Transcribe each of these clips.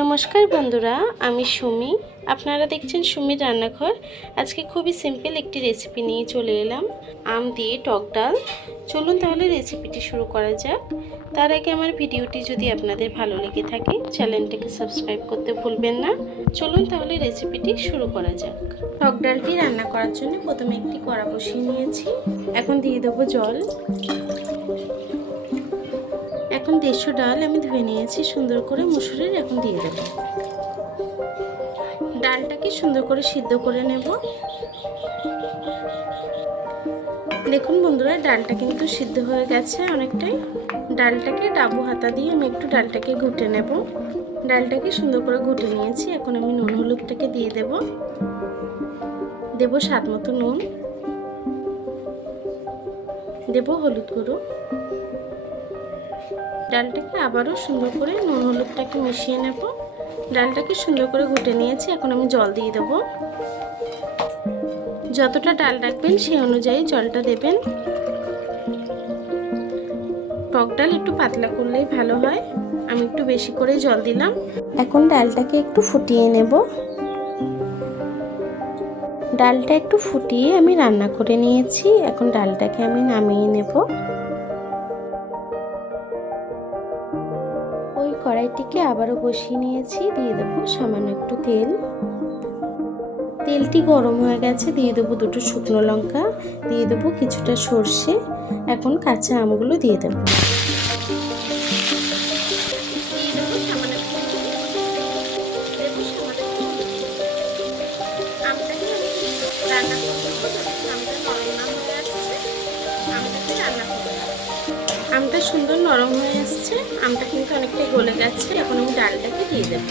নমস্কার বন্ধুরা, আমি সুমি। আপনারা দেখছেন সুমির রান্নাঘর। আজকে খুবই সিম্পল একটি রেসিপি নিয়ে চলে এলাম। আম দিয়ে টক ডাল। চলুন তাহলে রেসিপিটি শুরু করা যাক। তার আগে আমার ভিডিওটি যদি আপনাদের ভালো লেগে থাকে চ্যানেলটিকে সাবস্ক্রাইব করতে ভুলবেন না। চলুন তাহলে রেসিপিটি শুরু করা যাক। টক ডালটি রান্না করার জন্য প্রথমে একটি কড়া বসিয়ে নিয়েছি। এখন দিয়ে দেবো জল। এখন দেড়শো ডাল আমি ধুয়ে নিয়েছি, সুন্দর করে মুসুরের এখন দিয়ে দেব। ডালটাকে সুন্দর করে সিদ্ধ করে নেব। দেখুন বন্ধুরা, ডালটা কিন্তু সিদ্ধ হয়ে গেছে অনেকটাই। ডালটাকে ডাবু হাতা দিয়ে আমি একটু ডালটাকে ঘুটে নেব। ডালটাকে সুন্দর করে ঘুটে নিয়েছি, এখন আমি নুন হলুদটাকে দিয়ে দেব। দেব স্বাদ মতো নুন। দেব হলুদ গুঁড়ো। ডালটাকে আবারও সুন্দর করে নুন হলুদটাকে মিশিয়ে নেব। ডালটাকে সুন্দর করে ঘুটে নিয়েছি, এখন আমি জল দিয়ে দেবো। যতটা ডাল রাখবেন সেই অনুযায়ী জলটা দেবেন। টক ডাল একটু পাতলা করলেই ভালো হয়, আমি একটু বেশি করে জল দিলাম। এখন ডালটাকে একটু ফুটিয়ে নেব। ডালটা একটু ফুটিয়ে আমি রান্না করে নিয়েছি, এখন ডালটাকে আমি নামিয়ে নেব। কড়াইটিকে আবারও বসিয়ে নিয়েছি। দিয়ে দেবো সামান্য একটু তেল। তেলটি গরম হয়ে গেছে। দিয়ে দেবো দুটো শুকনো লঙ্কা। দিয়ে দেবো কিছুটা সর্ষে। এখন কাঁচা আমগুলো দিয়ে দেবো। আমটা সুন্দর নরম হয়ে আসছে। আমটা কিন্তু অনেকটাই গলে গেছে। এখন আমি ডালটাকে দিয়ে দেবো।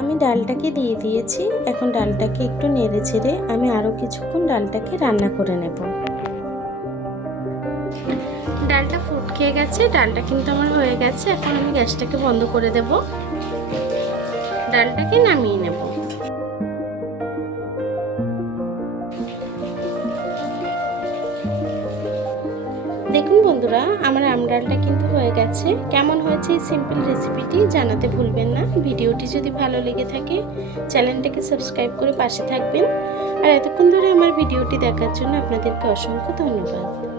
আমি ডালটাকে দিয়ে দিয়েছি। এখন ডালটাকে একটু নেড়ে ছেড়ে আমি আরও কিছুক্ষণ ডালটাকে রান্না করে নেব। ডালটা ফুট খেয়ে গেছে। ডালটা কিন্তু আমার হয়ে গেছে। এখন আমি গ্যাসটাকে বন্ধ করে দেব। ডালটাকে নামিয়ে নেব। দেখুন বন্ধুরা, আমার আমডালটা কিন্তু হয়ে গেছে। কেমন হয়েছে এই সিম্পল রেসিপিটি জানাতে ভুলবেন না। ভিডিওটি যদি ভালো লেগে থাকে, চ্যানেলটাকে সাবস্ক্রাইব করে পাশে থাকবেন। আর এতক্ষণ ধরে আমার ভিডিওটি দেখার জন্য আপনাদেরকে অসংখ্য ধন্যবাদ।